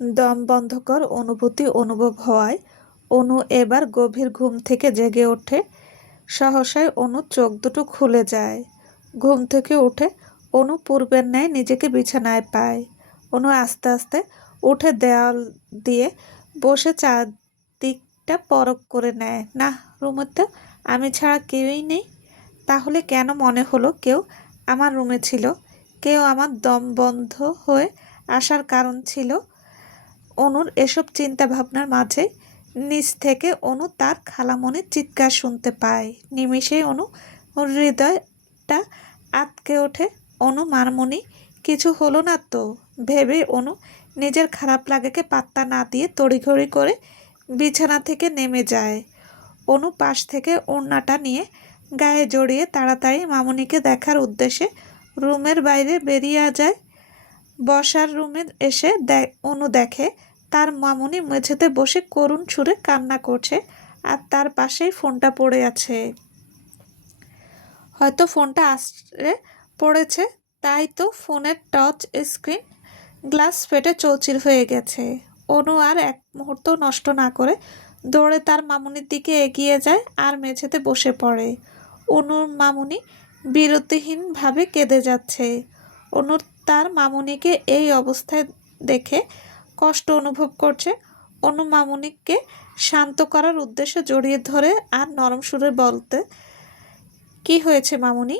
দম বন্ধকর অনুভূতি অনুভব হওয়ায় অনু এবার গভীর ঘুম থেকে জেগে ওঠে। সহসায় অনুর চোখ দুটো খুলে যায়। ঘুম থেকে উঠে অনু পূর্বের ন্যায় নিজেকে বিছানায় পায়। অনু আস্তে আস্তে উঠে দেয়াল দিয়ে বসে চারদিকটা পরখ করে নেয়। না, রুমে তো আমি ছাড়া কেউই নেই। তাহলে কেন মনে হলো কেউ আমার রুমে ছিল? কেউ আমার দম বন্ধ হয়ে আসার কারণ ছিল? অনুর এসব চিন্তা ভাবনার মাঝে নিচ থেকে অনু তার খালামণির চিৎকার শুনতে পায়। নিমিষেই অনু ওর হৃদয়টা আঁতকে ওঠে। অনু মারমণি, কিছু হলো না তো ভেবে অনু নিজের খারাপ লাগাকে পাত্তা না দিয়ে তড়িঘড়ি করে বিছানা থেকে নেমে যায়। অনু পাশ থেকে ওড়নাটা নিয়ে গায়ে জড়িয়ে তাড়াতাড়ি মামুনিকে দেখার উদ্দেশ্যে রুমের বাইরে বেরিয়ে যায়। বসার রুমে এসে অনু দেখে তার মামুনি মেঝেতে বসে করুণ সুরে কান্না করছে, আর তার পাশেই ফোনটা পড়ে আছে। হয়তো ফোনটা আছড়ে পড়েছে, তাই তো ফোনের টাচ স্ক্রিন গ্লাস ফেটে চৌচির হয়ে গেছে। অনু আর এক মুহূর্ত নষ্ট না করে দৌড়ে তার মামুনির দিকে এগিয়ে যায় আর মেঝেতে বসে পড়ে। অনুর মামুনি বিরতিহীনভাবে কেঁদে যাচ্ছে। অনুর তার মামুনিকে এই অবস্থায় দেখে কষ্ট অনুভব করছে। অনু মামুনিকে শান্ত করার উদ্দেশ্যে জড়িয়ে ধরে আর নরম সুরে বলতে, কি হয়েছে মামুনি?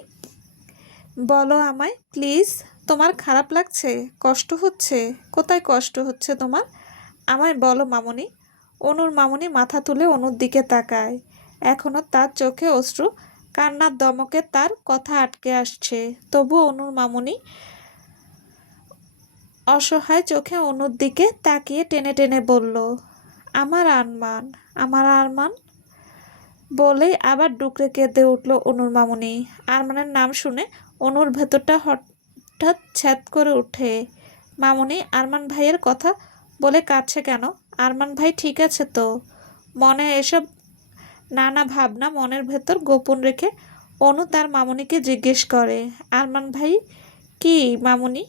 বলো আমায় প্লিজ। তোমার খারাপ লাগছে? কষ্ট হচ্ছে? কোথায় কষ্ট হচ্ছে তোমার? আমায় বলো মামুনি। অনুর মামুনি মাথা তুলে অনুর দিকে তাকায়। এখনো তার চোখে অশ্রু, কান্নার দমকে তার কথা আটকে আসছে। তবু অনুর মামুনি অসহায় চোখে অনুর দিকে তাকিয়ে টেনে টেনে বলল, আমার আরমান, আমার আরমান। বলেই আবার ডুকরে কেঁদে উঠল অনুর মামুনি। আরমানের নাম শুনে অনুর ভেতরটা হঠাৎ ছ্যাদ করে ওঠে। মামুনি আরমান ভাইয়ের কথা বলে কাঁদছে কেন? আরমান ভাই ঠিক আছে তো? মনে এসব নানা ভাবনা মনের ভেতর গোপন রেখে অনু তার মামুনিকে জিজ্ঞেস করে, আরমান ভাই কি মামুনি?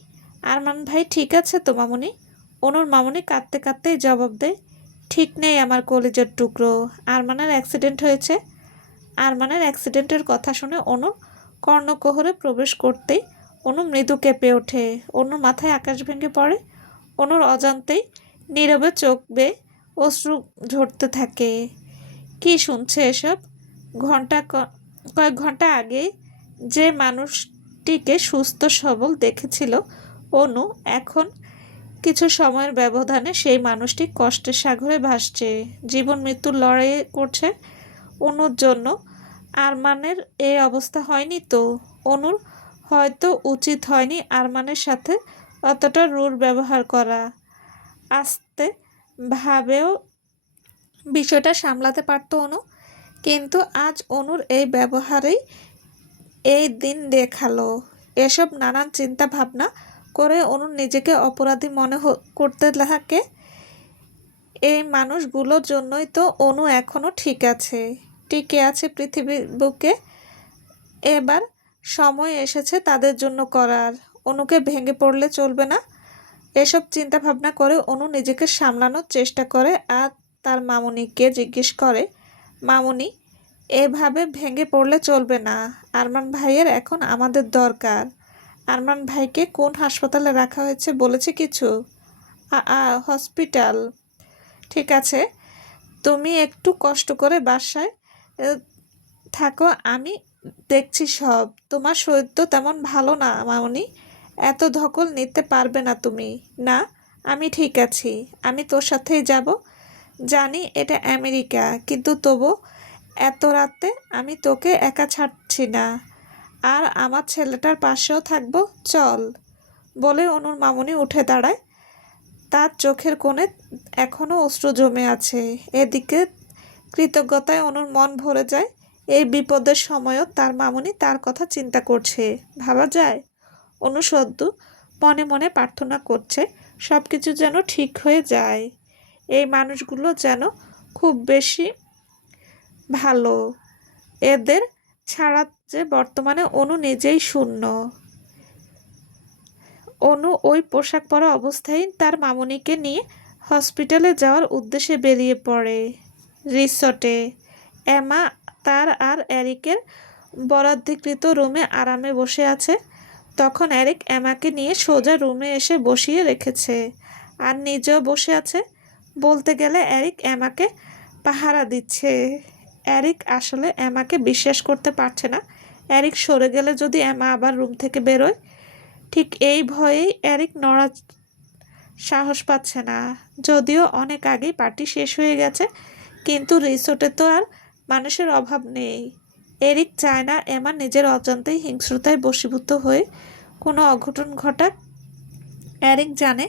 আরমান ভাই ঠিক আছে তো মামুনি? অনুর মামুনি কাঁদতে কাঁদতেই জবাব দেয়, ঠিক নেই আমার কলিজার টুকরো। আরমানের অ্যাক্সিডেন্ট হয়েছে। আরমানের অ্যাক্সিডেন্টের কথা শুনে অনুর কর্ণকুহরে প্রবেশ করতেই অনু মৃদু কেঁপে ওঠে। অনুর মাথায় আকাশ ভেঙে পড়ে। অনুর অজান্তেই নীরবে চোখ বেয়ে অশ্রু ঝরতে থাকে। কি শুনছে এসব? কয়েক ঘন্টা আগে যে মানুষটিকে সুস্থ সবল দেখেছিল অনু, এখন কিছু সময়ের ব্যবধানে সেই মানুষটি কষ্টের সাগরে ভাসছে, জীবন মৃত্যুর লড়াই করছে অনুর জন্য। আরমানের এই অবস্থা হয়নি তো? অনুর হয়তো উচিত হয়নি আরমানের সাথে অতটা রূঢ় ব্যবহার করা। আস্তে ভাবেও বিষয়টা সামলাতে পারত অনু, কিন্তু আজ অনুর এই ব্যবহারেই এই দিন দেখালো। এসব নানান চিন্তা ভাবনা করে অনুর নিজেকে অপরাধী মনে করতে থাকে। এই মানুষগুলোর জন্যই তো অনু এখনো টিকে আছে পৃথিবীর বুকে। এবার সময় এসেছে তাদের জন্য করার। অনুকে ভেঙে পড়লে চলবে না। এসব চিন্তা ভাবনা করে অনু নিজেকে সামলানোর চেষ্টা করে আর তার মামুনিকে জিজ্ঞেস করে, মামুনি এভাবে ভেঙে পড়লে চলবে না। আরমান ভাইয়ের এখন আমাদের দরকার। আরমান ভাইকে কোন হাসপাতালে রাখা হয়েছে বলেছে কিছু? হসপিটাল। ঠিক আছে, তুমি একটু কষ্ট করে বাসায় থাকো, আমি দেখছি সব। তোমার শরীর তো তেমন ভালো না মামুনি, এত ধকল নিতে পারবে না তুমি। না, আমি ঠিক আছি, আমি তোর সাথেই যাব। জানি এটা আমেরিকা, কিন্তু তবু এত রাতে আমি তোকে একা ছাড়ছি না, আর আমার ছেলেটার পাশেও থাকবো, চল। বলে অনুর মামুনি উঠে দাঁড়ায়। তার চোখের কোণে এখনও অশ্রু জমে আছে। এদিকে কৃতজ্ঞতায় অনুর মন ভরে যায়। এই বিপদের সময়ও তার মামুনি তার কথা চিন্তা করছে। ভাবা যায়? অনু সদ্য মনে মনে প্রার্থনা করছে সব কিছু যেন ঠিক হয়ে যায়। এই মানুষগুলো যেন খুব বেশি ভালো। এদের ছাড়া যে বর্তমানে অনু নিজেই শূন্য। অনু ওই পোশাক পরা অবস্থায় তার মামুনিকে নিয়ে হসপিটালে যাওয়ার উদ্দেশ্যে বেরিয়ে পড়ে। রিসর্টে এমা তার আর এরিকের বরাদ্দকৃত রুমে আরামে বসে আছে। তখন এরিক এমাকে নিয়ে সোজা রুমে এসে বসিয়ে রেখেছে আর নিজেও বসে আছে। বলতে গেলে এরিক এমাকে পাহারা দিচ্ছে। এরিক আসলে এমাকে বিশ্বাস করতে পারছে না। এরিক সরে গেলে যদি এমা আবার রুম থেকে বেরোয়, ঠিক এই ভয়েই এরিক নড়ার সাহস পাচ্ছে না। যদিও অনেক আগেই পার্টি শেষ হয়ে গেছে, কিন্তু রিসোর্টে তো আর মানুষের অভাব নেই। এরিক চায় না এমা নিজের অজান্তেই হিংস্রতায় বশীভূত হয়ে কোনো অঘটন ঘটাক। এরিক জানে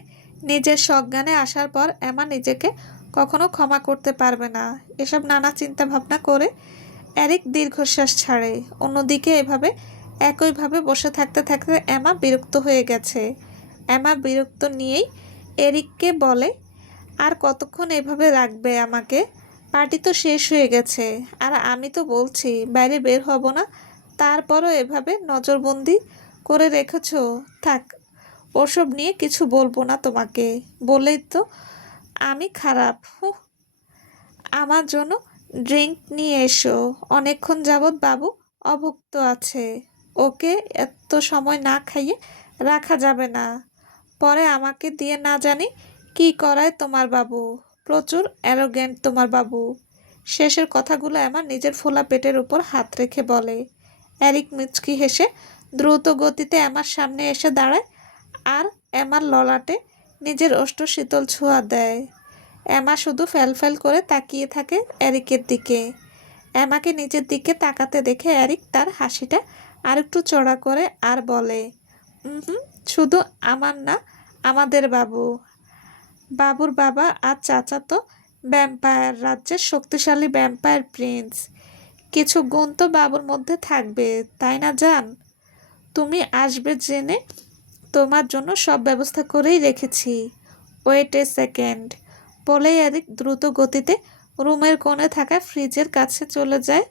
নিজের সজ্ঞানে আসার পর এমা নিজেকে কখনো ক্ষমা করতে পারবে না। এসব নানা চিন্তা ভাবনা করে এরিক দীর্ঘশ্বাস ছাড়ে। অন্যদিকে এভাবে একইভাবে বসে থাকতে থাকতে এমা বিরক্ত হয়ে গেছে। এমা বিরক্ত নিয়েই এরিককে বলে, আর কতক্ষণ এভাবে রাখবে আমাকে? পার্টি তো শেষ হয়ে গেছে, আর আমি তো বলছি বাইরে বের হব না, তারপরও এভাবে নজরবন্দি করে রেখেছ। থাক, ওসব নিয়ে কিছু বলবো না তোমাকে। বলেই তো আমি খারাপ। আমার জন্য ড্রিঙ্ক নিয়ে এসো। অনেকক্ষণ যাবৎ বাবু অভুক্ত আছে, ওকে এত সময় না খাইয়ে রাখা যাবে না। পরে আমাকে দিয়ে না জানি কি করায় তোমার বাবু। প্রচুর অ্যারোগ্যান্ট তোমার বাবু। শেষের কথাগুলো আমার নিজের ফোলা পেটের উপর হাত রেখে বলে। এরিক মুচকি হেসে দ্রুত গতিতে আমার সামনে এসে দাঁড়ায় আর এমার ললাটে নিজের ওষ্ঠ শীতল ছোঁয়া দেয়। এমা শুধু ফ্যালফ্যাল করে তাকিয়ে থাকে এরিকের দিকে। এমাকে নিজের দিকে তাকাতে দেখে এরিক তার হাসিটা আরেকটু চড়া করে আর বলে, হুম, শুধু আমার না, আমাদের বাবু। বাবুর বাবা আর চাচা তো ভ্যাম্পায়ার রাজ্যের শক্তিশালী ভ্যাম্পায়ার প্রিন্স। কিছু গুণ তো বাবুর মধ্যে থাকবে, তাই না জান? তুমি আসবে জেনে তোমার জন্য সব ব্যবস্থা করেই রেখেছি। Wait a second. বলেই এরিক দ্রুত গতিতে রুমের কোণে থাকা ফ্রিজের কাছে চলে যায়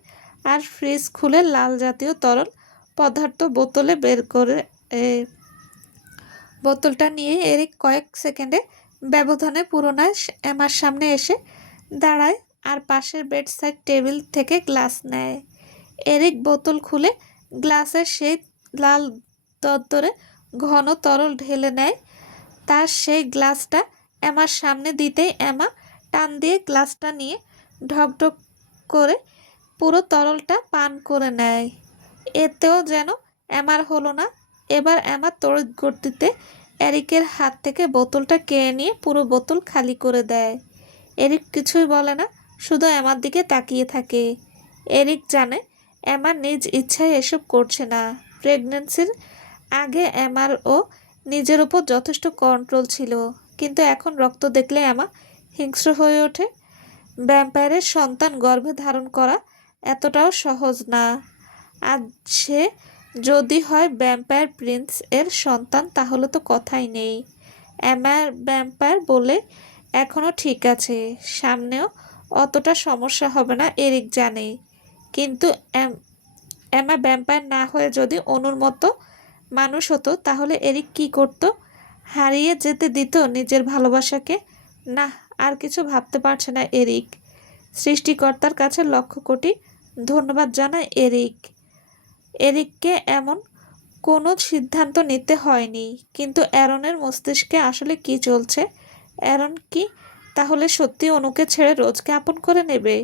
আর ফ্রিজ খুলে লাল জাতীয় তরল পদার্থ বোতলে বের করে বোতলটা নিয়ে এরিক কয়েক সেকেন্ডে ব্যবধানে পুরোনায় এমার সামনে এসে দাঁড়ায় আর পাশের বেড সাইড টেবিল থেকে গ্লাস নেয়। এরিক বোতল খুলে গ্লাসের সেই লাল দরদরে ঘন তরল ঢেলে নেয়। তার সেই গ্লাসটা এমার সামনে দিতেই এমা টান দিয়ে গ্লাসটা নিয়ে ঢকঢক করে পুরো তরলটা পান করে নেয়। এতেও যেন এমার হলো না। এবার এমা তড়িৎ গতিতে এরিকের হাত থেকে বোতলটা কেড়ে নিয়ে পুরো বোতল খালি করে দেয়। এরিক কিছুই বলে না, শুধু এমার দিকে তাকিয়ে থাকে। এরিক জানে এমা নিজ ইচ্ছায় এসব করছে না। প্রেগন্যান্সির আগে এমার ও নিজের উপর যথেষ্ট কন্ট্রোল ছিল, কিন্তু এখন রক্ত দেখলে এমা হিংস্র হয়ে ওঠে। ভ্যাম্পায়ারের সন্তান গর্ভে ধারণ করা এতটাও সহজ না। আর সে যদি হয় ভ্যাম্পায়ার প্রিন্স এর সন্তান, তাহলে তো কথাই নেই। এমার ভ্যাম্পায়ার বলে এখনও ঠিক আছে, সামনেও অতটা সমস্যা হবে না এরিক জানে। কিন্তু এমা ভ্যাম্পায়ার না হয়ে যদি অনুর মতো মানুষ হতো, তাহলে এরিক কি করত? হারিয়ে যেতে দিত নিজের ভালোবাসাকে? না, আর কিছু ভাবতে পারছে না এরিক। সৃষ্টিকর্তার কাছে লক্ষ কোটি ধন্যবাদ জানায় এরিক। এরিককে এমন কোনো সিদ্ধান্ত নিতে হয়নি। কিন্তু অ্যারনের মস্তিষ্কে আসলে কি চলছে? অ্যারন কি তাহলে সত্যি অনুকে ছেড়ে রোজকে আপন করে নেবে?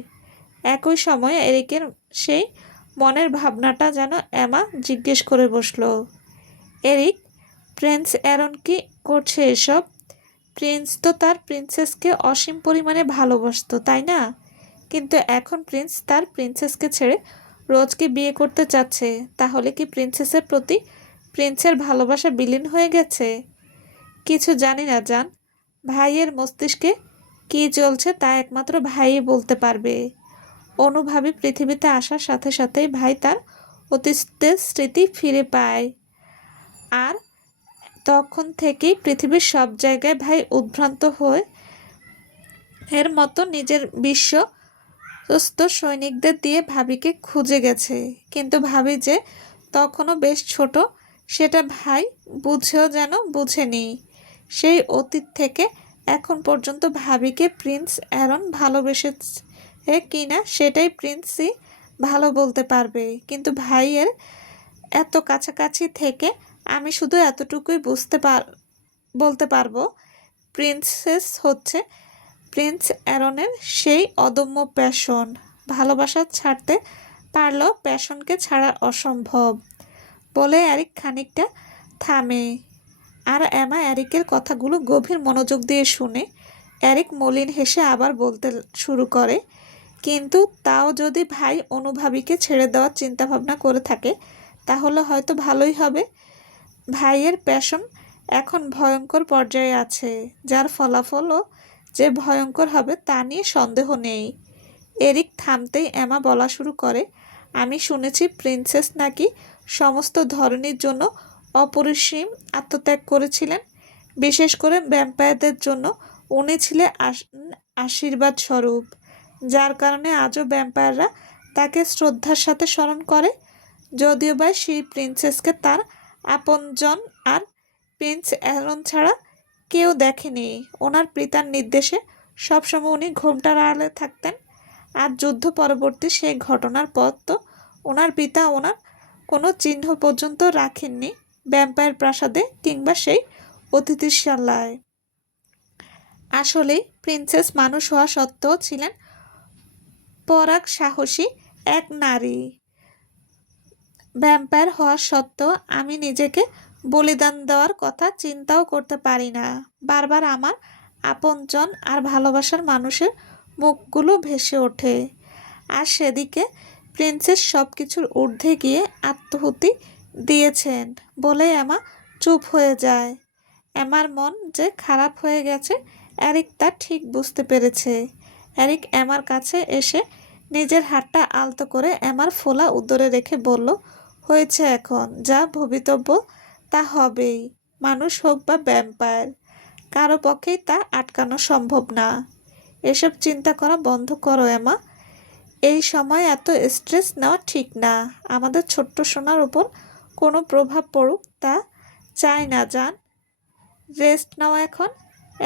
একই সময়ে এরিকের সেই মনের ভাবনাটা যেন এমা জিজ্ঞেস করে বসল, এরিক, প্রিন্স অ্যারন কি করছে এসব? প্রিন্স তো তার প্রিন্সেসকে অসীম পরিমাণে ভালোবাসতো, তাই না? কিন্তু এখন প্রিন্স তার প্রিন্সেসকে ছেড়ে রোজকে বিয়ে করতে চাচ্ছে। তাহলে কি প্রিন্সেসের প্রতি প্রিন্সের ভালোবাসা বিলীন হয়ে গেছে? কিছু জানি না জান। ভাইয়ের মস্তিষ্কে কি চলছে তা একমাত্র ভাইই বলতে পারবে। অনুভাবী পৃথিবীতে আসার সাথে সাথেই ভাই তার অতীতের স্মৃতি ফিরে পায়, আর তখন থেকেই পৃথিবীর সব জায়গায় ভাই উদ্ভ্রান্ত হয়ে এর মতো নিজের বিশ্বস্ত সৈনিকদের দিয়ে ভাবিকে খুঁজে গেছে। কিন্তু ভাবি যে তখনও বেশ ছোট, সেটা ভাই বুঝেও যেন বুঝেনি। সেই অতীত থেকে এখন পর্যন্ত ভাবিকে প্রিন্স অ্যারন ভালোবেসেছে কিনা সেটাই প্রিন্সই ভালো বলতে পারবে। কিন্তু ভাইয়ের এত কাছাকাছি থেকে আমি শুধু এতটুকুই বলতে পারবো, প্রিন্সেস হচ্ছে প্রিন্স অ্যারনের সেই অদম্য প্যাশন। ভালোবাসা ছাড়তে পারলেও প্যাশনকে ছাড়া অসম্ভব। বলে এরিক খানিকটা থামে, আর এমা এরিকের কথাগুলো গভীর মনোযোগ দিয়ে শুনে। এরিক মলিন হেসে আবার বলতে শুরু করে, কিন্তু তাও যদি ভাই অনুভাবীকে ছেড়ে দেওয়ার চিন্তাভাবনা করে থাকে তাহলে হয়তো ভালোই হবে। ভাইয়ের প্যাশন এখন ভয়ঙ্কর পর্যায়ে আছে, যার ফলাফলও যে ভয়ঙ্কর হবে তা নিয়ে সন্দেহ নেই। এরিক থামতেই এমা বলা শুরু করে, আমি শুনেছি প্রিন্সেস নাকি সমস্ত ধরনের জন্য অপরিসীম আত্মত্যাগ করেছিলেন। বিশেষ করে ভ্যাম্পায়ারদের জন্য উনি ছিলেন আশীর্বাদ স্বরূপ, যার কারণে আজও ভ্যাম্পায়াররা তাকে শ্রদ্ধার সাথে স্মরণ করে। যদিও বা সেই প্রিন্সেসকে তার আপনজন আর প্রিন্স অ্যারন ছাড়া কেউ দেখেনি। ওনার পিতার নির্দেশে সবসময় উনি ঘোমটার আড়ালে থাকতেন। আর যুদ্ধ পরবর্তী সেই ঘটনার পর তো ওনার পিতা ওনার কোনো চিহ্ন পর্যন্ত রাখেননি ভ্যাম্পায়ার প্রাসাদে কিংবা সেই অতিথিশালায়। আসলেই প্রিন্সেস মানুষ হওয়া সত্ত্বেও ছিলেন পরাগ সাহসী এক নারী। ভ্যাম্পায়ার হওয়া সত্ত্বেও আমি নিজেকে বলিদান দেওয়ার কথা চিন্তাও করতে পারি না। বারবার আমার আপনজন আর ভালোবাসার মানুষের মুখগুলো ভেসে ওঠে। আর সেদিকে প্রিন্সেস সব কিছুর ঊর্ধ্বে গিয়ে আত্মাহুতি দিয়েছেন বলে এমা চুপ হয়ে যায়। এমার মন যে খারাপ হয়ে গেছে এরিক তা ঠিক বুঝতে পেরেছে। এরিক এমার কাছে এসে নিজের হাতটা আলতো করে এমার ফোলা উদরে রেখে বলল, হয়েছে, এখন যা ভবিতব্য তা হবেই। মানুষ হোক বা ভ্যাম্পায়ার, কারো পক্ষেই তা আটকানো সম্ভব না। এসব চিন্তা করা বন্ধ করো এমা। এই সময় এত স্ট্রেস নেওয়া ঠিক না। আমাদের ছোট্ট সোনার উপর কোনো প্রভাব পড়ুক তা চাই না জান। রেস্ট নাও এখন।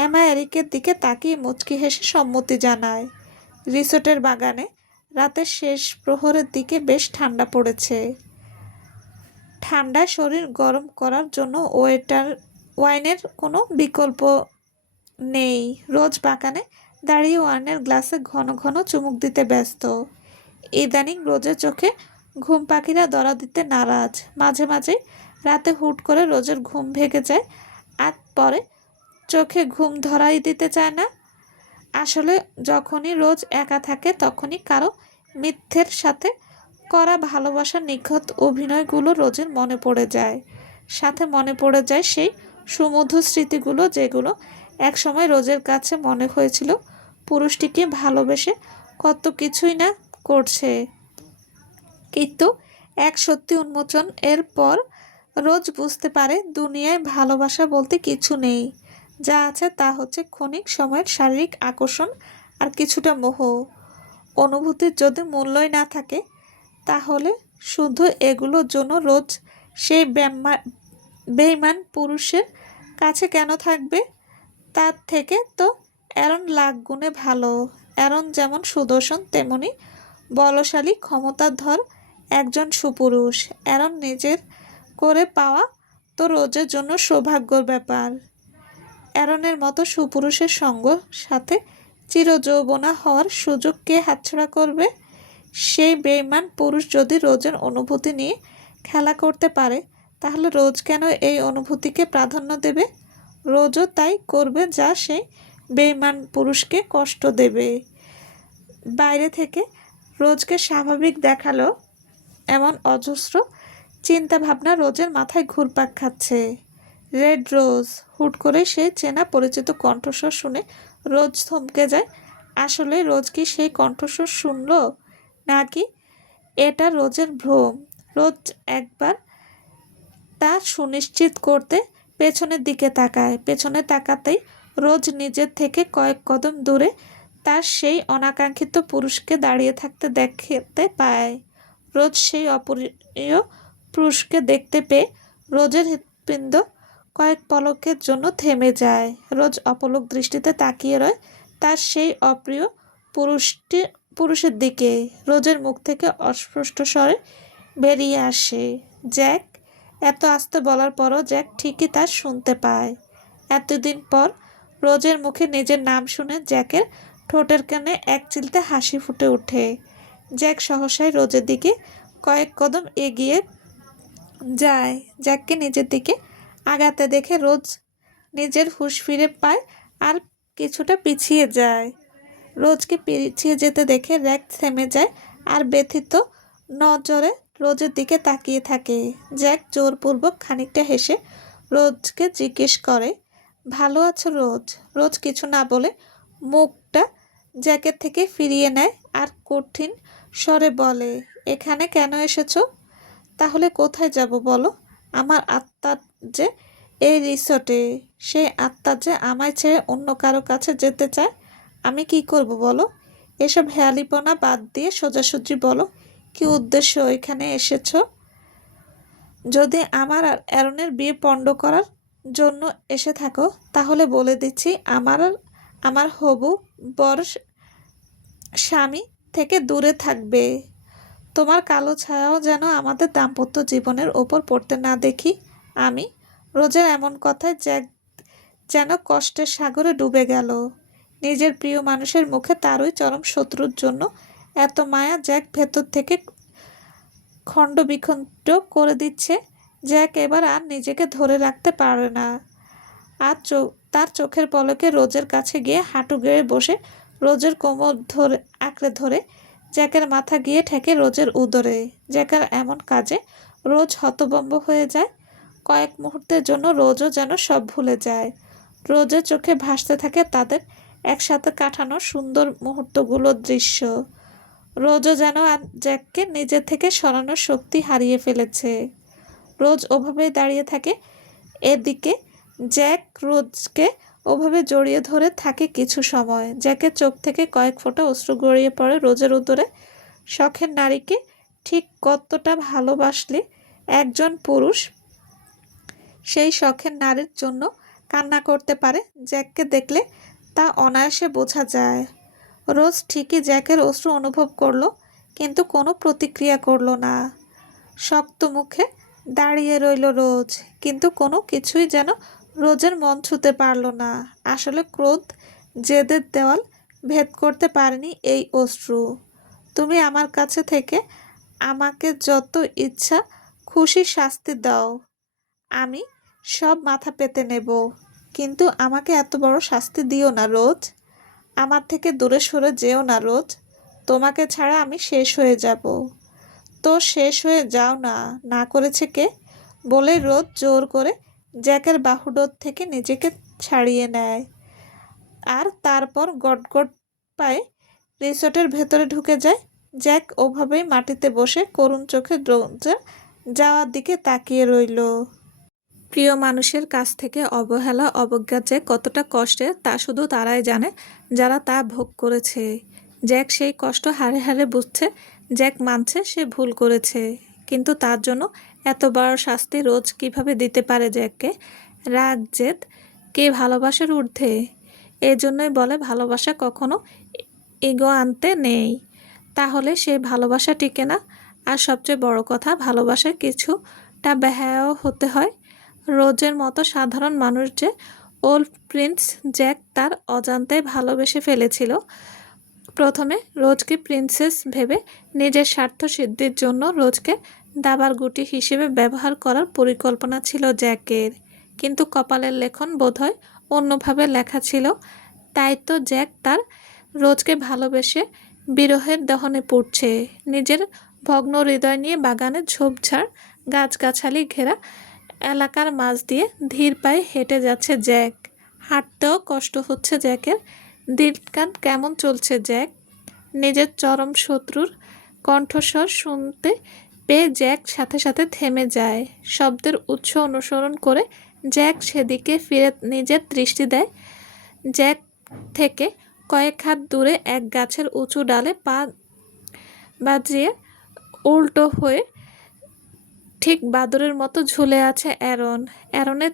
এমা এরিকের দিকে তাকিয়ে মুচকি হেসে সম্মতি জানায়। রিসোর্টের বাগানে রাতের শেষ প্রহরের দিকে বেশ ঠান্ডা পড়েছে। ঠান্ডায় শরীর গরম করার জন্য ওয়াইনের কোনো বিকল্প নেই। রোজ বাগানে দাঁড়িয়ে ওয়াইনের গ্লাসে ঘন ঘন চুমুক দিতে ব্যস্ত। ইদানিং রোজের চোখে ঘুম পাখিরা ধরা দিতে নারাজ। মাঝে মাঝে রাতে হুট করে রোজের ঘুম ভেঙে যায়, আর পরে চোখে ঘুম ধরাই দিতে চায় না। আসলে যখনই রোজ একা থাকে তখনই কারো মিথ্যের সাথে করা ভালোবাসার নিখুঁত অভিনয়গুলো রোজের মনে পড়ে যায়। সাথে মনে পড়ে যায় সেই সুমধুর স্মৃতিগুলো যেগুলো একসময় রোজের কাছে মনে হয়েছিল পুরুষটিকে ভালোবেসে কত কিছুই না করছে। কিন্তু এক সত্যি উন্মোচন এর পর রোজ বুঝতে পারে দুনিয়ায় ভালোবাসা বলতে কিছু নেই। যা আছে তা হচ্ছে ক্ষণিক সময়ের শারীরিক আকর্ষণ আর কিছুটা মোহ। অনুভূতির যদি মূল্যই না থাকে তাহলে শুধু এগুলোর জন্য রোজ সেই বেইমান পুরুষের কাছে কেন থাকবে? তার থেকে তো অ্যারন লাখ গুণে ভালো। অ্যারন যেমন সুদর্শন তেমনি বলশালী ক্ষমতাধর একজন সুপুরুষ। অ্যারন নিজের করে পাওয়া তো রোজের জন্য সৌভাগ্যর ব্যাপার। অ্যারনের মতো সুপুরুষের সঙ্গ সাথে চিরযৌবনা হওয়ার সুযোগ কে হাতছাড়া করবে? সেই বেইমান পুরুষ যদি রোজের অনুভূতি নিয়ে খেলা করতে পারে তাহলে রোজ কেন এই অনুভূতিকে প্রাধান্য দেবে? রোজও তাই করবে যা সেই বেইমান পুরুষকে কষ্ট দেবে। বাইরে থেকে রোজকে স্বাভাবিক দেখালো এমন অজস্র চিন্তা ভাবনা রোজের মাথায় ঘুরপাক খাচ্ছে। Red rose. হুট করে সে চেনা পরিচিত কণ্ঠস্বর শুনে রোজ থমকে যায়। আসলে রোজ কি সেই কণ্ঠস্বর শুনল, নাকি এটা রোজের ভ্রম? রোজ একবার তা সুনিশ্চিত করতে পেছনের দিকে তাকায়। পেছনে তাকাতেই রোজ নিজের থেকে কয়েক কদম দূরে তার সেই অনাকাঙ্ক্ষিত পুরুষকে দাঁড়িয়ে থাকতে দেখতে পায়। রোজ সেই অপরিয় পুরুষকে দেখতে পেয়ে রোজের হৃৎপিণ্ড কয়েক পলকের জন্য থেমে যায়। রোজ অপলক দৃষ্টিতে তাকিয়ে রয় তার সেই অপ্রিয় পুরুষের দিকে। রোজের মুখ থেকে অস্পষ্ট স্বরে বেরিয়ে আসে, জ্যাক। এত আস্তে বলার পরও জ্যাক ঠিকই তা শুনতে পায়। এতদিন পর রোজের মুখে নিজের নাম শুনে জ্যাকের ঠোঁটের কানে এক চিলতে হাসি ফুটে ওঠে। জ্যাক সহসাই রোজের দিকে কয়েক কদম এগিয়ে যায়। জ্যাককে নিজের দিকে আগাতে দেখে রোজ নিজের হুঁশ ফিরে পায় আর কিছুটা পিছিয়ে যায়। রোজকে পিছিয়ে যেতে দেখে জ্যাক থেমে যায় আর ব্যথিত নজরে রোজের দিকে তাকিয়ে থাকে। জ্যাক জোরপূর্বক খানিকটা হেসে রোজকে জিজ্ঞেস করে, ভালো আছো রোজ? রোজ কিছু না বলে মুখটা জ্যাকের থেকে ফিরিয়ে নেয় আর কঠিন স্বরে বলে, এখানে কেন এসেছো? তাহলে কোথায় যাব বলো? আমার আত্মা যে এই রিসোর্টে, সেই আত্মা যে আমায় ছেড়ে অন্য কারো কাছে যেতে চায়। আমি কি করব বলো? এসব হেয়ালিপনা বাদ দিয়ে সোজাসুজি বলো, কি উদ্দেশ্য এখানে এসেছো? যদি আমার আর অ্যারনের বিয়ে পণ্ড করার জন্য এসে থাকো, তাহলে বলে দিচ্ছি আমার হবু বর স্বামী থেকে দূরে থাকবে। তোমার কালো ছায়াও যেন আমাদের দাম্পত্য জীবনের ওপর পড়তে না দেখি আমি। রোজের এমন কথায় জ্যাক যেন কষ্টের সাগরে ডুবে গেল। নিজের প্রিয় মানুষের মুখে তারই চরম শত্রুর জন্য এত মায়া জ্যাক ভেতর থেকে খণ্ডবিখণ্ড করে দিচ্ছে। জ্যাক এবার আর নিজেকে ধরে রাখতে পারে না। আর তার চোখের পলকে রোজের কাছে গিয়ে হাঁটু গেড়ে বসে রোজের কোমর আঁকড়ে ধরে জ্যাকের মাথা গিয়ে ঠেকে রোজের উদরে। জ্যাকের এমন কাজে রোজ হতভম্ব হয়ে যায়। কয়েক মুহূর্তের জন্য রোজও যেন সব ভুলে যায়। রোজের চোখে ভাসতে থাকে তাদের একসাথে কাটানো সুন্দর মুহূর্তগুলোর দৃশ্য। রোজও যেন আর জ্যাককে নিজের থেকে সরানোর শক্তি হারিয়ে ফেলেছে। রোজ ওভাবেই দাঁড়িয়ে থাকে। এদিকে জ্যাক রোজকে ওভাবে জড়িয়ে ধরে থাকে কিছু সময়। জ্যাকের চোখ থেকে কয়েক ফোঁটা অশ্রু গড়িয়ে পড়ে রোজের উদরে। শখের নারীকে ঠিক কতটা ভালোবাসলে একজন পুরুষ সেই শখের নারীর জন্য কান্না করতে পারে, জ্যাককে দেখলে তা অনায়াসে বোঝা যায়। রোজ ঠিকই জ্যাকের অশ্রু অনুভব করলো, কিন্তু কোনো প্রতিক্রিয়া করলো না। শক্ত মুখে দাঁড়িয়ে রইল রোজ, কিন্তু কোনো কিছুই যেন রোজের মন ছুঁতে পারল না। আসলে ক্রোধ জেদের দেওয়াল ভেদ করতে পারেনি এই অশ্রু। তুমি আমার কাছে থেকে আমাকে যত ইচ্ছা খুশি শাস্তি দাও, আমি সব মাথা পেতে নেব, কিন্তু আমাকে এত বড় শাস্তি দিও না রোজ। আমার থেকে দূরে সরে যেও না রোজ। তোমাকে ছাড়া আমি শেষ হয়ে যাব। তো শেষ হয়ে যাও না, না করেছে কে? বলে রোজ জোর করে জ্যাকের বাহুডোর থেকে নিজেকে ছাড়িয়ে নেয় আর তারপর গটগট পায়ে রিসোর্টের ভেতরে ঢুকে যায়। জ্যাক ওভাবেই মাটিতে বসে করুণ চোখে রোজের যাওয়ার দিকে তাকিয়ে রইল। প্রিয় মানুষের কাছ থেকে অবহেলা অবজ্ঞা যে কতটা কষ্টের তা শুধু তারাই জানে যারা তা ভোগ করেছে। জ্যাক সেই কষ্ট হাড়ে হাড়ে বুঝছে। জ্যাক মানছে সে ভুল করেছে, কিন্তু তার জন্য এত বড় শাস্তি রোজ কিভাবে দিতে পারে জ্যাককে? রাগ জেদ কে ভালোবাসার ঊর্ধ্বে? এজন্যই বলে ভালোবাসা কখনো ইগো আনতে নেই, তাহলে সে ভালোবাসা টিকে না। আর সবচেয়ে বড় কথা, ভালোবাসায় কিছুটা বেহায়াও হতে হয়। রোজের মতো সাধারণ মানুষ যে ওল্ড প্রিন্স জ্যাক তার অজান্তে ভালোবেসে ফেলেছিল। প্রথমে রোজকে প্রিন্সেস ভেবে নিজের স্বার্থ সিদ্ধির জন্য রোজকে দাবার গুটি হিসেবে ব্যবহার করার পরিকল্পনা ছিল জ্যাকের, কিন্তু কপালের লেখন বোধহয় অন্যভাবে লেখা ছিল। তাই তো জ্যাক তার রোজকে ভালোবেসে বিরহের দহনে পড়ছে। নিজের ভগ্ন হৃদয় নিয়ে বাগানে ঝোপঝাড় গাছগাছালি ঘেরা এলাকার মাঝ দিয়ে ধীর পায়ে হেঁটে যাচ্ছে জ্যাক। হাঁটতেও কষ্ট হচ্ছে জ্যাকের। দিনকাল কেমন চলছে জ্যাক? নিজের চরম শত্রুর কণ্ঠস্বর শুনতে পেয়ে জ্যাক সাথে সাথে থেমে যায়। শব্দের উৎস অনুসরণ করে জ্যাক সেদিকে ফিরে নিজের দৃষ্টি দেয়। জ্যাক থেকে কয়েক হাত দূরে এক গাছের উঁচু ডালে পা বাজিয়ে উল্টো হয়ে ঠিক বাদুড়ের মতো ঝুলে আছে অ্যারন। অ্যারনের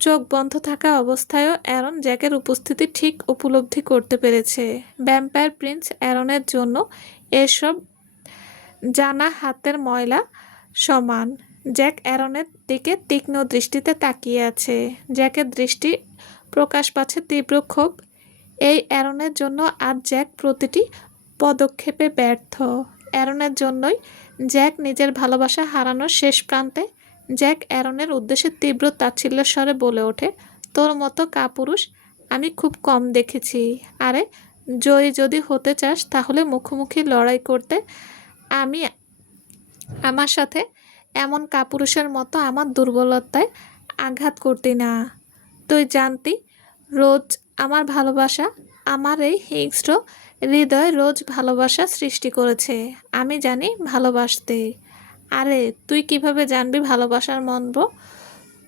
চোখ বন্ধ থাকা অবস্থায়ও অ্যারন জ্যাকের উপস্থিতি ঠিক উপলব্ধি করতে পেরেছে। ভ্যাম্পায়ার প্রিন্স অ্যারনের জন্য এসব জানা হাতের ময়লা সমান। জ্যাক অ্যারনের দিকে তীক্ষ্ণ দৃষ্টিতে তাকিয়ে আছে। জ্যাকের দৃষ্টি প্রকাশ পাচ্ছে তীব্র ক্ষোভ। এই অ্যারনের জন্য আজ জ্যাক প্রতিটি পদক্ষেপে ব্যর্থ। অ্যারনের জন্যই জ্যাক নিজের ভালোবাসা হারানোর শেষ প্রান্তে। জ্যাক অ্যারনের উদ্দেশ্যে তীব্র তাচ্ছিল্যের স্বরে বলে ওঠে, তোর মতো কাপুরুষ আমি খুব কম দেখেছি। আরে জয়ী যদি হতে চাস তাহলে মুখোমুখি লড়াই করতে, আমি আমার সাথে এমন কাপুরুষের মতো আমার দুর্বলতায় আঘাত করতি না। তুই জানতি রোজ আমার ভালোবাসা, আমার এই হিংস্র হৃদয় রোজ ভালোবাসা সৃষ্টি করেছে। আমি জানি ভালোবাসতে। আরে তুই কিভাবে জানবি ভালোবাসার মন্ত্র?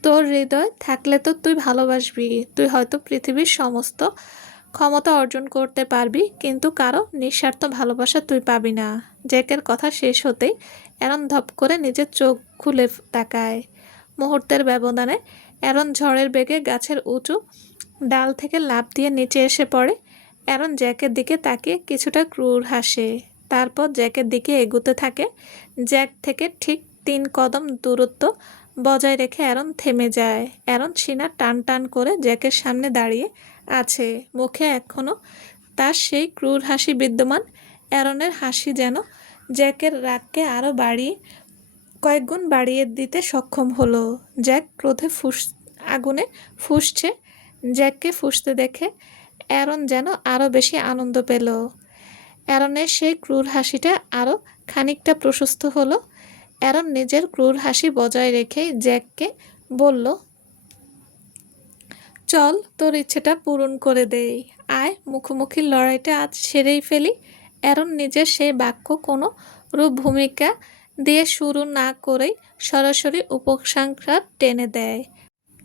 তোর হৃদয় থাকলে তো তুই ভালোবাসবি। তুই হয়তো পৃথিবীর সমস্ত ক্ষমতা অর্জন করতে পারবি, কিন্তু কারো নিঃস্বার্থ ভালোবাসা তুই পাবি না। জ্যাকের কথা শেষ হতেই অ্যারন ধপ করে নিজের চোখ খুলে তাকায়। মুহূর্তের ব্যবধানে অ্যারন ঝড়ের বেগে গাছের উঁচু ডাল থেকে লাফ দিয়ে নিচে এসে পড়ে। অ্যারন জ্যাকের দিকে তাকিয়ে কিছুটা ক্রূর হাসে, তারপর জ্যাকের দিকে এগুতে থাকে। জ্যাক থেকে ঠিক 3 কদম দূরত্ব বজায় রেখে অ্যারন থেমে যায়। অ্যারন সিনা টান টান করে জ্যাকের সামনে দাঁড়িয়ে আছে, মুখে এখনও তার সেই ক্রূর হাসি বিদ্যমান। অ্যারনের হাসি যেন জ্যাকের রাগকে আরও কয়েক গুণ বাড়িয়ে দিতে সক্ষম হলো। জ্যাক ক্রোধে আগুনে ফুঁসছে। জ্যাককে ফুঁসতে দেখে অ্যারন যেন আরও বেশি আনন্দ পেল। অ্যারনের সেই ক্রূর হাসিটা আরও খানিকটা প্রশস্ত হলো। অ্যারন নিজের ক্রূর হাসি বজায় রেখেই জ্যাককে বলল, চল তোর ইচ্ছেটা পূরণ করে দেই। আয়, মুখোমুখি লড়াইটা আজ সেরেই ফেলি। অ্যারন নিজের সেই বাক্য কোনো রূপ ভূমিকা দিয়ে শুরু না করেই সরাসরি উপসংহার টেনে দেয়।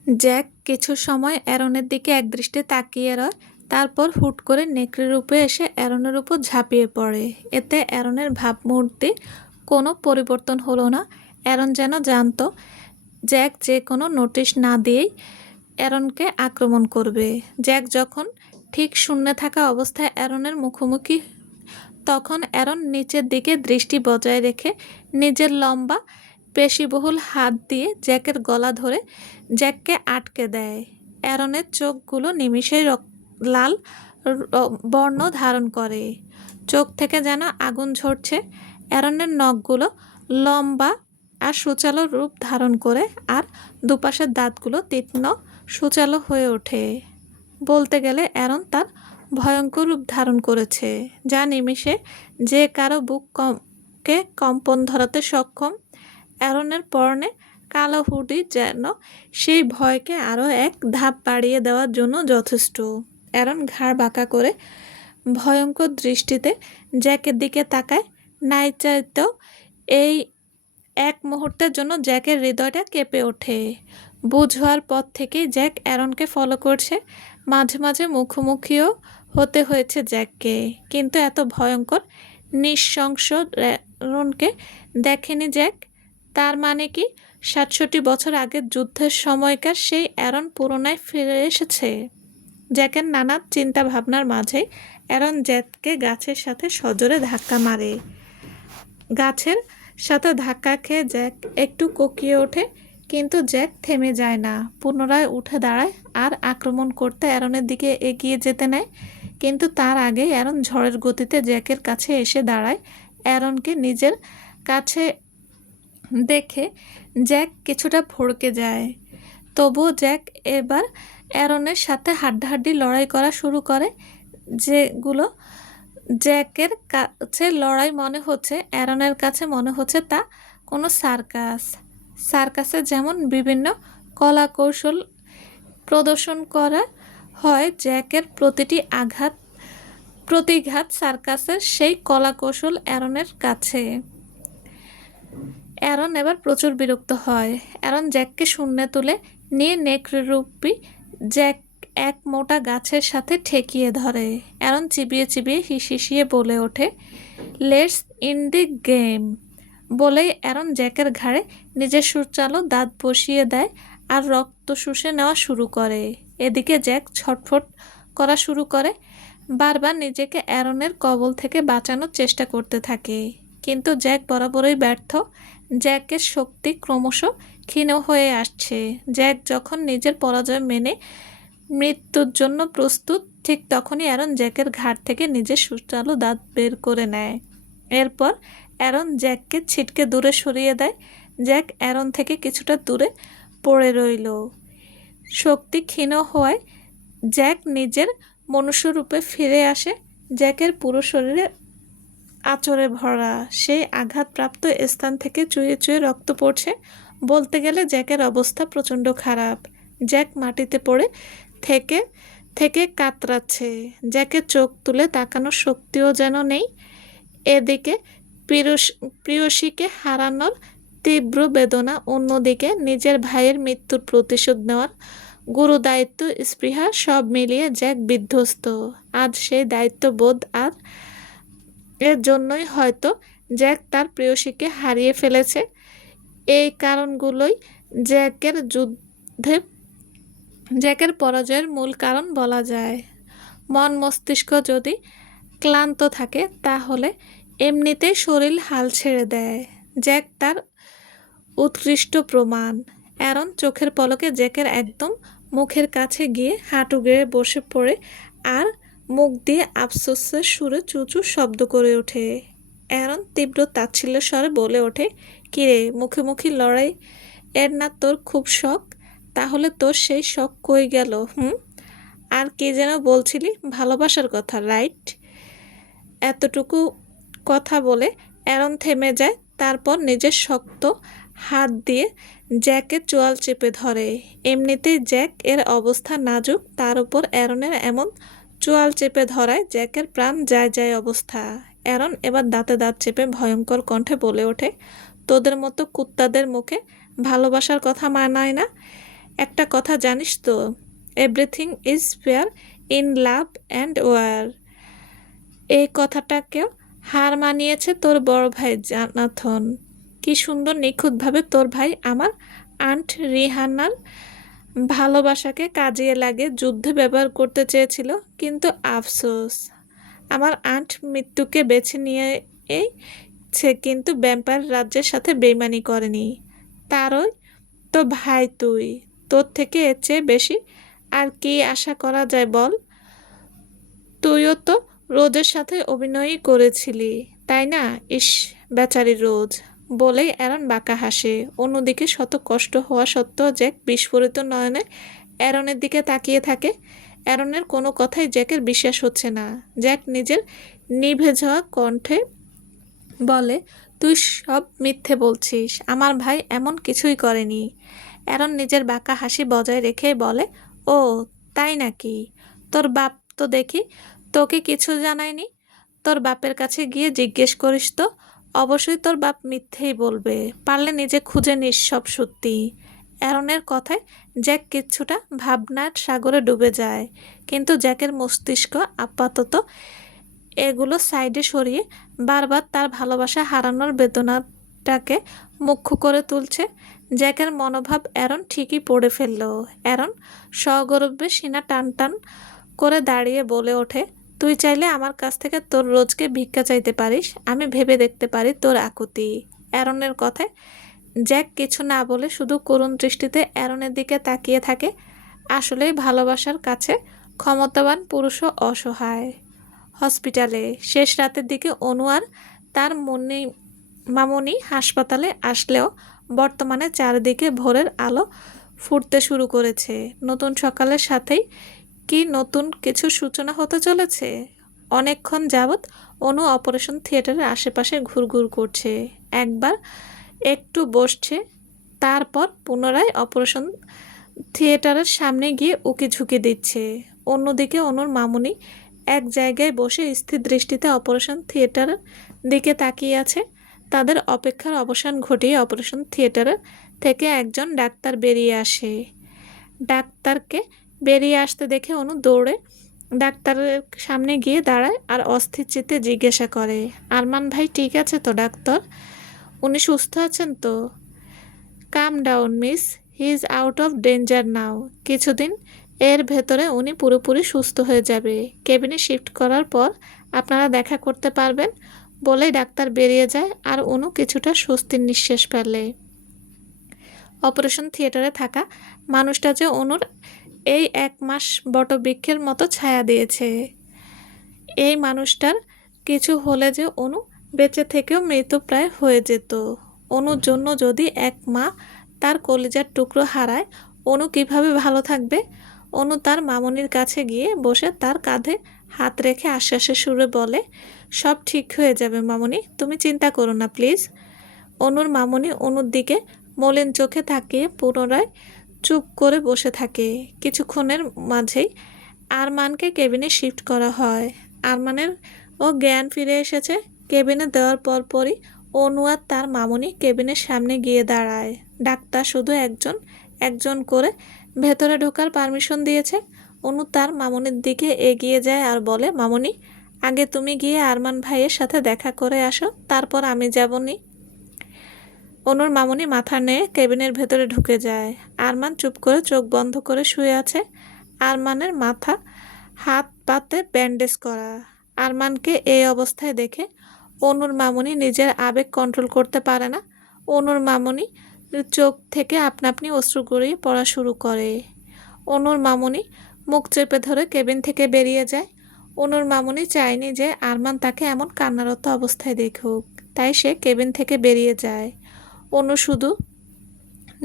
জ্যাক কিছু সময় অ্যারনের দিকে একদৃষ্টে তাকিয়ে রয়, তারপর হুট করে নেকড়ে রূপে এসে অ্যারনের উপর ঝাঁপিয়ে পড়ে। এতে অ্যারনের ভাবমূর্তির কোনো পরিবর্তন হলো না। অ্যারন যেন জানত জ্যাক যে কোনো নোটিশ না দিয়েই অ্যারনকে আক্রমণ করবে। জ্যাক যখন ঠিক শূন্যে থাকা অবস্থায় অ্যারনের মুখোমুখি, তখন অ্যারন নিচের দিকে দৃষ্টি বজায় রেখে নিজের লম্বা পেশিবহুল হাত দিয়ে জ্যাকের গলা ধরে জ্যাককে আটকে দেয়। অ্যারনের চোখগুলো নিমিষেই লাল বর্ণ ধারণ করে, চোখ থেকে যেন আগুন ঝরছে। অ্যারনের নখগুলো লম্বা আর সুচালো রূপ ধারণ করে, আর দুপাশের দাঁতগুলো তীক্ষ্ণ সুচালো হয়ে ওঠে। বলতে গেলে অ্যারন তার ভয়ঙ্কর রূপ ধারণ করেছে, যা নিমিষে যে কারো বুককে কম্পন ধরাতে সক্ষম। অ্যারনের পরনে কালো হুডি যেন সেই ভয়কে আরও এক ধাপ বাড়িয়ে দেওয়ার জন্য যথেষ্ট। অ্যারন ঘাড় বাঁকা করে ভয়ঙ্কর দৃষ্টিতে জ্যাকের দিকে তাকায়। নাই চাইতেও এই এক মুহূর্তের জন্য জ্যাকের হৃদয়টা কেঁপে ওঠে। বুঝ হওয়ার পর থেকেই জ্যাক অ্যারনকে ফলো করছে। মাঝে মাঝে মুখোমুখিও হতে হয়েছে জ্যাককে, কিন্তু এত ভয়ঙ্কর নৃশংস অ্যারনকে দেখেনি জ্যাক। তার মানে কি 67 বছর আগের যুদ্ধের সময়কার সেই অ্যারন পুনরায় ফিরে এসেছে? জ্যাকের নানা চিন্তা ভাবনার মাঝেই অ্যারন জ্যাককে গাছের সাথে সজোরে ধাক্কা মারে। গাছের সাথে ধাক্কা খেয়ে জ্যাক একটু কোকিয়ে ওঠে, কিন্তু জ্যাক থেমে যায় না। পুনরায় উঠে দাঁড়ায় আর আক্রমণ করতে অ্যারনের দিকে এগিয়ে যেতে নেয়, কিন্তু তার আগে অ্যারন ঝড়ের গতিতে জ্যাকের কাছে এসে দাঁড়ায়। অ্যারনকে নিজের কাছে দেখে জ্যাক কিছুটা ভড়কে যায়, তবুও জ্যাক এবার অ্যারনের সাথে হাড্ডাহাড্ডি লড়াই করা শুরু করে। যেগুলো জ্যাকের কাছে লড়াই মনে হচ্ছে, অ্যারনের কাছে মনে হচ্ছে তা কোনো সার্কাসে যেমন বিভিন্ন কলা কৌশল প্রদর্শন করা হয়, জ্যাকের প্রতিঘাত সার্কাসের সেই কলা কৌশল অ্যারনের কাছে। অ্যারন এবার প্রচুর বিরক্ত হয়। অ্যারন জ্যাককে শূন্যে তুলে নিয়ে নেকড়েরূপী জ্যাক এক মোটা গাছের সাথে ঠেকিয়ে ধরে। অ্যারন চিবিয়ে চিবিয়ে হিসিয়ে বলে ওঠে, লেটস ইন দি গেম। বলেই অ্যারন জ্যাকের ঘাড়ে নিজের সুচালো দাঁত বসিয়ে দেয় আর রক্ত শুষে নেওয়া শুরু করে। এদিকে জ্যাক ছটফট করা শুরু করে, বারবার নিজেকে অ্যারনের কবল থেকে বাঁচানোর চেষ্টা করতে থাকে। কিন্তু জ্যাক বরাবরই ব্যর্থ। জ্যাকের শক্তি ক্রমশ ক্ষীণ হয়ে আসছে। জ্যাক যখন নিজের পরাজয় মেনে মৃত্যুর জন্য প্রস্তুত, ঠিক তখনই অ্যারন জ্যাকের ঘাড় থেকে নিজের সুচালো দাঁত বের করে নেয়। এরপর অ্যারন জ্যাককে ছিটকে দূরে সরিয়ে দেয়। জ্যাক অ্যারন থেকে কিছুটা দূরে পড়ে রইল। শক্তি ক্ষীণ হওয়ায় জ্যাক নিজের মনুষ্যরূপে ফিরে আসে। জ্যাকের পুরো শরীরে আঁচড়ে ভরা। সেই আঘাতপ্রাপ্ত স্থান থেকে চুইয়ে চুইয়ে রক্ত পড়ছে। বলতে গেলে জ্যাকের অবস্থা প্রচণ্ড খারাপ। জ্যাক মাটিতে পড়ে থেকে থেকে কাতরাচ্ছে। জ্যাকের চোখ তুলে তাকানোর শক্তিও যেন নেই। এদিকে প্রিয়সীকে হারানোর তীব্র বেদনা, অন্যদিকে নিজের ভাইয়ের মৃত্যুর প্রতিশোধ নেওয়ার গুরু দায়িত্ব, স্পৃহা, সব মিলিয়ে জ্যাক বিধ্বস্ত। আজ সেই দায়িত্ববোধ আর এর জন্যই হয়তো জ্যাক তার প্রেয়সীকে হারিয়ে ফেলেছে। এই কারণগুলোই জ্যাকের পরাজয়ের মূল কারণ বলা যায়। মন মস্তিষ্ক যদি ক্লান্ত থাকে তাহলে এমনিতেই শরীর হাল ছেড়ে দেয়। জ্যাক তার উৎকৃষ্ট প্রমাণ। অ্যারন চোখের পলকে জ্যাকের একদম মুখের কাছে গিয়ে হাঁটু গেড়ে বসে পড়ে আর মুখ দিয়ে আফসোসের সুরে চুচু শব্দ করে ওঠে। অ্যারন তীব্র তাচ্ছিল্যের স্বরে বলে ওঠে, কিরে, মুখোমুখি লড়াই এর না তোর খুব শখ? তাহলে তোর সেই শখ কই গেল? আর কে যেন বলছিলি ভালোবাসার কথা, রাইট? এতটুকু কথা বলে অ্যারন থেমে যায়। তারপর নিজের শক্ত হাত দিয়ে জ্যাকের চোয়াল চেপে ধরে। এমনিতেই জ্যাক এর অবস্থা নাজুক, তার উপর অ্যারনের এমন চোয়াল চেপে ধরায় জ্যাকের প্রাণ যায় যায় অবস্থা। অ্যারন এবার দাঁতে দাঁত চেপে ভয়ঙ্কর কণ্ঠে বলে ওঠে, তোদের মতো কুত্তাদের মুখে ভালোবাসার কথা মানায় না। একটা কথা জানিস তো, everything is fair in love and war. এই কথাটাকেও হার মানিয়েছে তোর বড় ভাই জানাথন। কি সুন্দর নিখুঁতভাবে তোর ভাই আমার আন্ট রিহানার ভালোবাসাকে কাজে লাগে যুদ্ধে ব্যবহার করতে চেয়েছিল, কিন্তু আফসোস, আমার আন্ট মৃত্যুকে বেছে নিয়েছে, কিন্তু ভ্যাম্পায়ার রাজ্যের সাথে বেইমানি করেনি। তারই তো ভাই তুই। তোর থেকে এর চেয়ে বেশি আর কি আশা করা যায় বল? তুইও তো রোজের সাথে অভিনয়ই করেছিলি, তাই না? ইস, বেচারি রোজ। বলেই অ্যারন বাঁকা হাসে। অন্যদিকে শত কষ্ট হওয়া সত্ত্বেও জ্যাক বিস্ফোরিত নয়নে অ্যারনের দিকে তাকিয়ে থাকে। অ্যারনের কোনো কথাই জ্যাকের বিশ্বাস হচ্ছে না। জ্যাক নিজের নিভে যাওয়া কণ্ঠে বলে, তুই সব মিথ্যে বলছিস, আমার ভাই এমন কিছুই করেনি। অ্যারন নিজের বাঁকা হাসি বজায় রেখেই বলে, ও তাই নাকি? তোর বাপ তো দেখি তোকে কিছু জানায়নি। তোর বাপের কাছে গিয়ে জিজ্ঞেস করিস তো, অবশ্যই তোর বাপ মিথ্যেই বলবে। পারলে নিজে খুঁজে নিস সব সত্যি। অ্যারনের কথায় জ্যাক কিছুটা ভাবনার সাগরে ডুবে যায়, কিন্তু জ্যাকের মস্তিষ্ক আপাতত এগুলো সাইডে সরিয়ে বারবার তার ভালোবাসা হারানোর বেদনাটাকে মুখ্য করে তুলছে। জ্যাকের মনোভাব অ্যারন ঠিকই পড়ে ফেলল। অ্যারন সগৌরবে সিনা টান টান করে দাঁড়িয়ে বলে ওঠে, তুই চাইলে আমার কাছ থেকে তোর রোজকে ভিক্ষা চাইতে পারিস, আমি ভেবে দেখতে পারি তোর আকুতি। অ্যারনের কথায় জ্যাক কিছু না বলে শুধু করুণ দৃষ্টিতে অ্যারনের দিকে তাকিয়ে থাকে। আসলেই ভালোবাসার কাছে ক্ষমতাবান পুরুষও অসহায়। হসপিটালে শেষ রাতের দিকে অনু আর তার মামুনি হাসপাতালে আসলেও বর্তমানে চারিদিকে ভোরের আলো ফুটতে শুরু করেছে। নতুন সকালের সাথেই কি নতুন কিছু সূচনা হতে চলেছে? অনেকক্ষণ যাবৎ অনু অপারেশন থিয়েটারের আশেপাশে ঘুরঘুর করছে। একবার একটু বসছে, তারপর পুনরায় অপারেশন থিয়েটারের সামনে গিয়ে উকি ঝুঁকি দিচ্ছে। অন্যদিকে অনুর মামুনি এক জায়গায় বসে স্থির দৃষ্টিতে অপারেশন থিয়েটারের দিকে তাকিয়ে আছে। তাদের অপেক্ষার অবসান ঘটিয়ে অপারেশন থিয়েটারের থেকে একজন ডাক্তার বেরিয়ে আসে। ডাক্তারকে বেরিয়ে আসতে দেখে অনু দৌড়ে ডাক্তারের সামনে গিয়ে দাঁড়ায় আর অস্থির চিত্তে জিজ্ঞাসা করে, আরমান ভাই ঠিক আছে তো ডাক্তার? উনি সুস্থ আছেন তো? Calm down miss, he is out of danger now. কিছুদিন এর ভেতরে উনি পুরোপুরি সুস্থ হয়ে যাবে। কেবিনে শিফট করার পর আপনারা দেখা করতে পারবেন বলেই ডাক্তার বেরিয়ে যায় আর অনু কিছুটা স্বস্তির নিঃশ্বাস ফেলে। অপারেশন থিয়েটারে থাকা মানুষটা যে অনুর এই 1 মাস বটবৃক্ষের মতো ছায়া দিয়েছে। এই মানুষটার কিছু হলে যে অনু বেঁচে থেকেও মৃতপ্রায় হয়ে যেত। অনুর জন্য যদি এক মা তার কলিজার টুকরো হারায়, অনু কিভাবে ভালো থাকবে? অনু তার মামনির কাছে গিয়ে বসে তার কাঁধে হাত রেখে আশ্বাসের সুরে বলে, সব ঠিক হয়ে যাবে মামনি, তুমি চিন্তা করো না প্লিজ। অনুর মামনি অনুর দিকে মলিন চোখে তাকিয়ে পুনরায় চুপ করে বসে থাকে। কিছুক্ষণের মাঝেই আরমানকে কেবিনে শিফট করা হয়। আরমানের জ্ঞান ফিরে এসেছে। কেবিনে দেওয়ার পরপরই অনু আর তার মামনি কেবিনের সামনে গিয়ে দাঁড়ায়। ডাক্তার শুধু একজন একজন করে ভেতরে ঢোকার পারমিশন দিয়েছে। অনু তার মামনির দিকে এগিয়ে যায় আর বলে, মামনি, আগে তুমি গিয়ে আরমান ভাইয়ের সাথে দেখা করে আসো, তারপর আমি যাবনি। অনুর মামনি মাথা নেড়ে কেবিনের ভেতরে ঢুকে যায়। আরমান চুপ করে চোখ বন্ধ করে শুয়ে আছে। আরমানের মাথা হাত পাতে ব্যান্ডেজ করা। আরমানকে এই অবস্থায় দেখে অনুর মামনি নিজের আবেগ কন্ট্রোল করতে পারে না। অনুর মামনি চোখ থেকে আপনা আপনি অশ্রু গড়িয়ে পড়া শুরু করে। অনুর মামনি মুখ চেপে ধরে কেবিন থেকে বেরিয়ে যায়। অনুর মামনি চায়নি যে আরমান তাকে এমন কান্নারত অবস্থায় দেখুক, তাই সে কেবিন থেকে বেরিয়ে যায়। অনু শুধু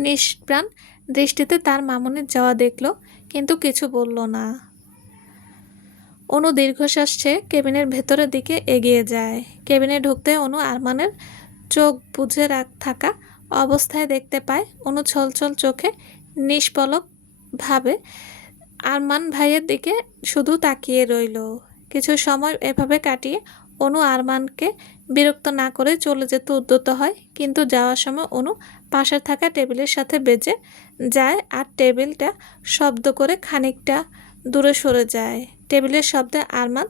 নিষ্প্রাণ দৃষ্টিতে তার মামনির যাওয়া দেখল, কিন্তু কিছু বলল না। অনু দীর্ঘশ্বাস ছেড়ে কেবিনের ভেতরের দিকে এগিয়ে যায়। কেবিনে ঢুকতে অনু আরমানের চোখ বুজে থাকা অবস্থায় দেখতে পায়। অনু ছলছল চোখে নিষ্পলক ভাবে আরমান ভাইয়ের দিকে শুধু তাকিয়ে রইল। কিছু সময় এভাবে কাটিয়ে অনু আরমানকে বিরক্ত না করে চলে যেতে উদ্যত হয়, কিন্তু যাওয়ার সময় অনু পাশে থাকা টেবিলের সাথে বেজে যায় আর টেবিলটা শব্দ করে খানিকটা দূরে সরে যায়। টেবিলের শব্দে আরমান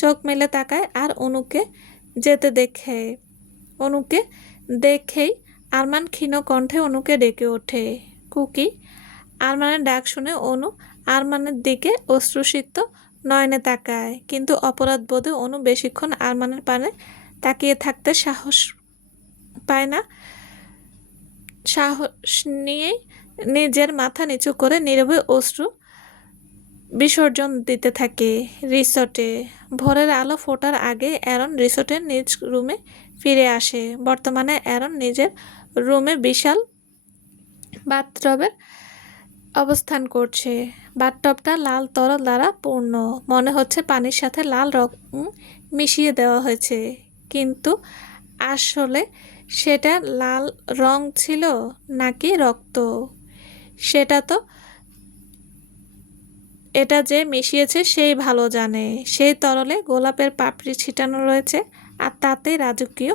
চোখ মেলে তাকায় আর অনুকে দেখেই আরমান ক্ষীণ কণ্ঠে অনুকে ডেকে ওঠে, কুকি। আরমানের ডাক শুনে অনু আরমানের দিকে অশ্রুসিক্ত নয়নে তাকায়, কিন্তু অপরাধ বোধে অনু বেশিক্ষণ আরমানের পানে তাকিয়ে থাকতে সাহস পায় না। সাহস নিয়েই নিজের মাথা নিচু করে নীরবে অশ্রু বিসর্জন দিতে থাকে। রিসর্টে ভোরের আলো ফোটার আগে অ্যারন রিসর্টের নিজ রুমে ফিরে আসে। বর্তমানে অ্যারন নিজের রুমে বিশাল বাথটবের অবস্থান করছে। বাথটবটা লাল তরল দ্বারা পূর্ণ, মনে হচ্ছে পানির সাথে লাল রং মিশিয়ে দেওয়া হয়েছে, কিন্তু আসলে সেটা লাল রং ছিল নাকি রক্ত সেটা তো এটা যে মিশিয়েছে সেই ভালো জানে। সেই তরলে গোলাপের পাপড়ি ছিটানো রয়েছে আর তাতে রাজকীয়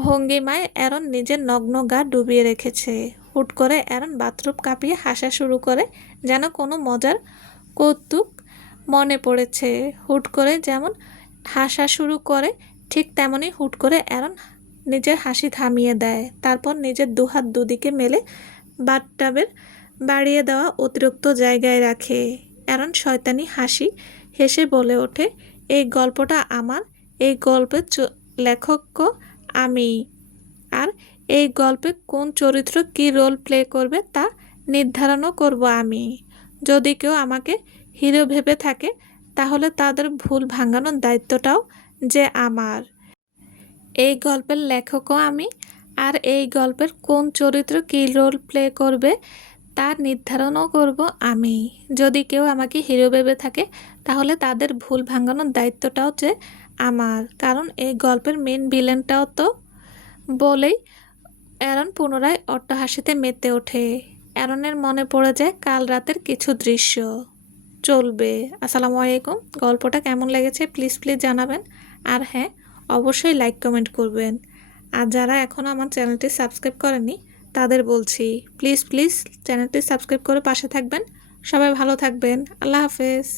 ভঙ্গিমায় অ্যারন নিজের নগ্ন গা ডুবিয়ে রেখেছে। হুট করে অ্যারন বাথরুম কাঁপিয়ে হাসা শুরু করে, যেন কোনো মজার কৌতুক মনে পড়েছে। হুট করে যেমন হাসা শুরু করে ঠিক তেমনই হুট করে অ্যারন নিজের হাসি থামিয়ে দেয়। তারপর নিজের দুহাত দুদিকে মেলে বাথটাবের বাড়িয়ে দেওয়া অতিরিক্ত জায়গায় রাখে। অ্যারন শয়তানি হাসি হেসে বলে ওঠে, এই গল্পটা আমার, এই গল্পের লেখক আমি, আর এই গল্পে কোন চরিত্র কী রোল প্লে করবে তা নির্ধারণও করব আমি। যদি কেউ আমাকে হিরো ভেবে থাকে তাহলে তাদের ভুল ভাঙানোর দায়িত্বটাও যে আমার। এই গল্পের লেখকও আমি, আর এই গল্পের কোন চরিত্র কী রোল প্লে করবে তা নির্ধারণও করব আমি। যদি কেউ আমাকে হিরো ভেবে থাকে তাহলে তাদের ভুল ভাঙানোর দায়িত্বটাও যে আমার, কারণ এই গল্পের মেন ভিলেনটাও তো। বলেই অ্যারন পুনরায় অট্টহাসিতে মেতে ওঠে। অ্যারনের মনে পড়ে যায় কাল রাতের কিছু দৃশ্য। চলবে। আসসালামু আলাইকুম। গল্পটা কেমন লেগেছে প্লিজ জানাবেন। আর হ্যাঁ, অবশ্যই লাইক কমেন্ট করবেন। আর যারা এখনও আমার চ্যানেলটি সাবস্ক্রাইব করেনি তাদের বলছি, প্লিজ চ্যানেলটি সাবস্ক্রাইব করে পাশে থাকবেন। সবাই ভালো থাকবেন। আল্লাহ হাফেজ।